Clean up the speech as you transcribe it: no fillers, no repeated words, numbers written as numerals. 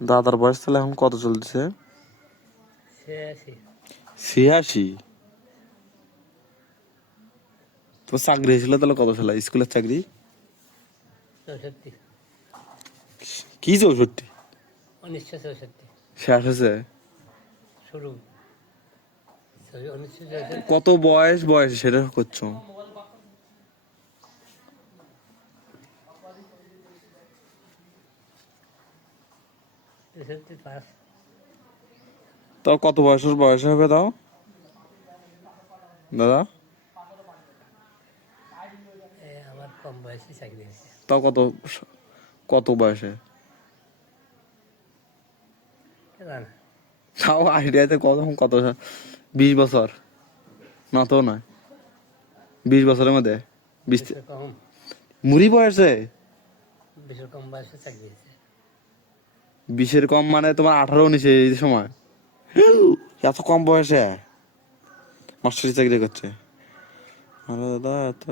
দাদার বয়স তাহলে এখন কত চলতেছে? 86। তোমার চাকরি হয়েছিল তাহলে কত সালে? স্কুলের চাকরি? 64। কি 64? 1964 শেষ হয়েছে? শুরু। 1964। কত বয়স সেটা করছো? তাও কত বয়স হবে তাও দাদা? আমার কম বয়সে চাকরি হয়েছে। তাও কত বয়সে? তাও আইডিয়াতে কত 20 বছর? না তো নয়, 20 বছরের মধ্যে 20 কম। মুড়ি বয়সে? 20 কম বয়সে চাকরি হয়েছে। 20 কম মানে তোমার 18-19 এই সময়? এত কম বয়সে মাস্টারি চাকরি করছে? আরে দাদা এত